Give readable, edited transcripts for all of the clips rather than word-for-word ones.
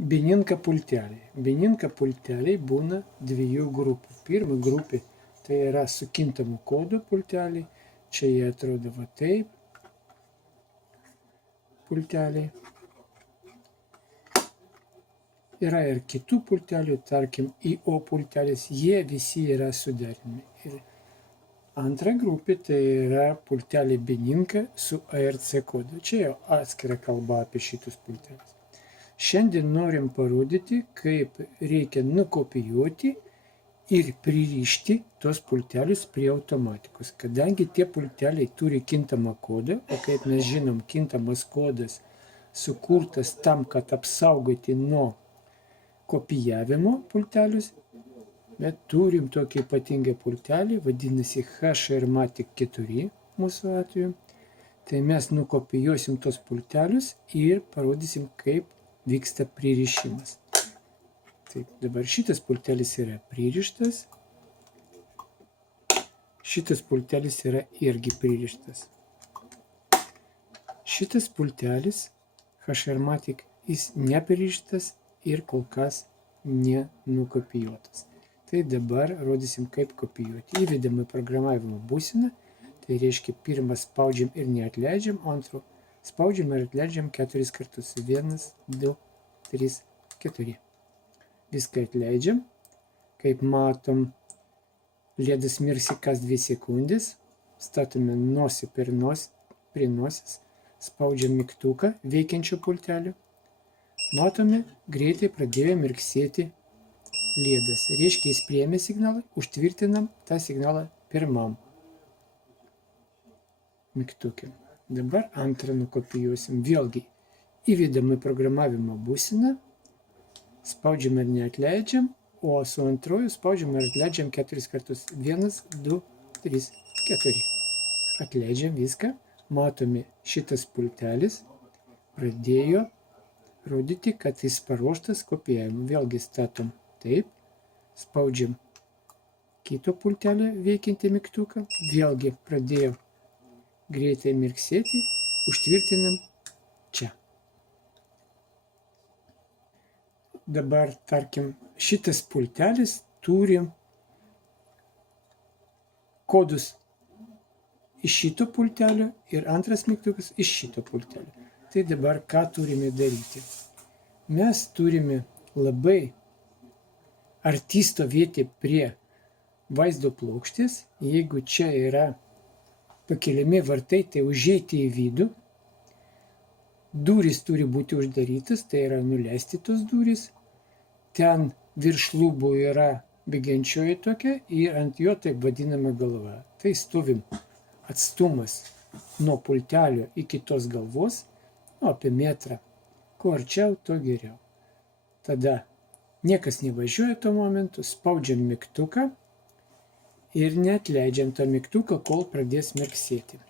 Bininka pulteliai. Bininka pulteliai būna dviejų grupių. Pirma grupė tai yra su kintamu kodu pulteliai. Čia jie atrodo va taip. Pulteliai. Yra ir kitų pultelių, tarkim IO pultelis, jie visi yra suderinami. Ir antra grupė tai yra pulteliai Bininka su ARC kodu. Čia jau atskira kalba apie šitus pultelius. Šiandien norim parodyti, kaip reikia nukopijuoti ir pririšti tos pultelius prie automatikos. Kadangi tie pulteliai turi kintamą kodą, o kaip mes žinom, kintamas kodas sukurtas tam, kad apsaugoti nuo kopijavimo pultelius, bet turim tokį ypatingą pultelį, vadinasi HRMATIC 4 mūsų atveju. Tai mes nukopijuosim tos pultelius ir parodysim, kaip vyksta pririšimas. Taip, dabar šitas pultelis yra pririštas. Šitas pultelis yra irgi pririštas. Šitas pultelis HRMATIC jis nepririštas ir kol kas nenukopijuotas. Tai dabar rodysim, kaip kopijuoti. Įvedam į programavimo būseną. Tai reiškia, pirmą spaudžiam ir neatleidžiam, antro spaudžiam ir atleidžiam 4 kartus. 1, 2, 3, 4. Viską atleidžiam. Kaip matom, lėdas mirksi kas 2 sekundės. Statome nosį prie nosies. Spaudžiam mygtuką veikiančio pultelio. Matome, greitai pradėjo mirksėti lėdas. Reiškia, jis priėmė signalą, užtvirtinam tą signalą pirmam mygtuke. Dabar antrą nukopijuosim. Vėlgi įvedam į programavimo būseną, spaudžiam ir neatleidžiam, o su antruoju spaudžiam ir atleidžiam 4 kartus. 1, 2, 3, 4. Atleidžiam viską. Matome, šitas pultelis pradėjo rodyti, kad jis paruoštas kopijavimui. Vėlgi statom taip, spaudžiam kito pultelio veikiantį mygtuką. Vėlgi pradėjo greitai mirksėti, užtvirtinam čia. Dabar, tarkim, šitas pultelis turi kodus iš šito pultelio ir antras mygtukas iš šito pultelio. Tai dabar ką turime daryti? Mes turime labai arti stovėti prie vaizdo plokštės. Jeigu čia yra pakeliami vartai, tai užeiti į vidų. Durys turi būti uždarytas, tai yra nuleisti tos durys. Ten virš lubų yra bėgiančioji tokia ir ant jo taip vadinama galva. Tai stovim atstumas nuo pultelio iki tos galvos, apie metrą. Kuo arčiau, to geriau. Tada niekas nevažiuoja tuo momentu, spaudžiam mygtuką ir neatleidžiam tą mygtuką, kol pradės mirksėti.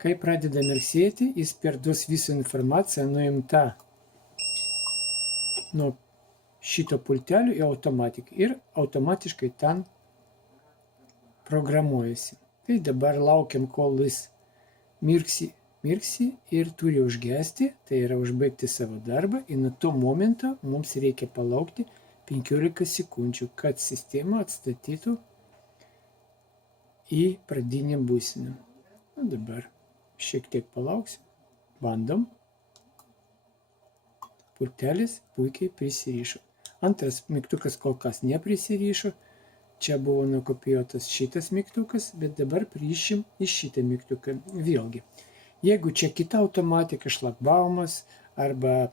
Kai pradeda mirksėti, jis perduos visą informaciją nuimta nuo šito pultelio į automatiką ir automatiškai ten programuojasi. Tai dabar laukiam, kol jis mirksi ir turi užgesti, tai yra užbaigti savo darbą, ir nuo to momento mums reikia palaukti 15 sekundžių, kad sistema atstatytų į pradinę būseną. Dabar šiek tiek palauksim. Bandom. Pultelis puikiai prisirišo. Antras mygtukas kol kas neprisirišo. Čia buvo nukopijuotas šitas mygtukas, bet dabar pririšim į šitą mygtuką. Vėlgi, jeigu čia kita automatika, šlagbaumas, arba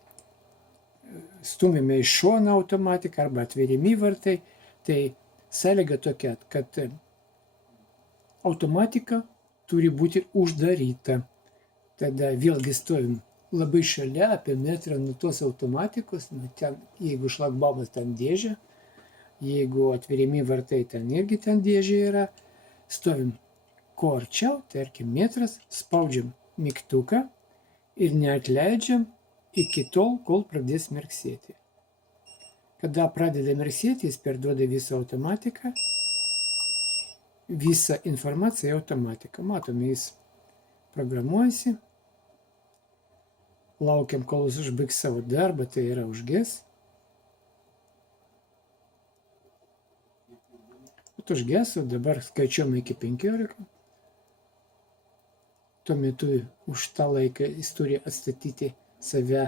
stumime iš šoną automatiką, arba atveriami vartai, tai sąlyga tokia, kad automatika turi būti uždaryta. Tada vėlgi stovim labai šalia, apie metrą nuo tos automatikos, ten, jeigu šlagbaumas ten dėžė, jeigu atveriami vartai ten irgi ten dėžė yra, stovim kuo arčiau, tarkim metras, spaudžiam mygtuką ir neatleidžiam iki tol, kol pradės mirksėti. Kada pradeda mirksėti, jis perduoda visą automatiką, visą informaciją į automatiką. Matome, jis programuojasi. laukiam, kol jis užbaigs savo darbą, tai yra užges. Užges, o dabar skaičiuojame iki 15. Tuo metu už tą laiką jis turi atstatyti save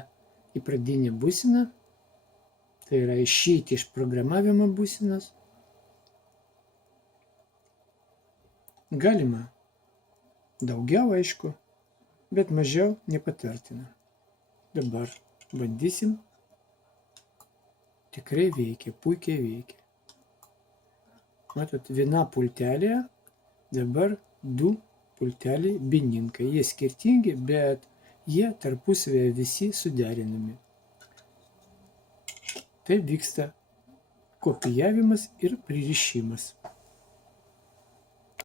į pradinę būseną, tai yra išeiti iš programavimo būsenos. Galima daugiau, aišku, bet mažiau nepatartina. Dabar bandysim. Tikrai veikia, puikiai veikia. Matot, viena pultelė, dabar 2 pulteliai binininkai. Jie skirtingi, bet jie tarpusavėje visi suderinami. Taip vyksta kopijavimas ir pririšimas.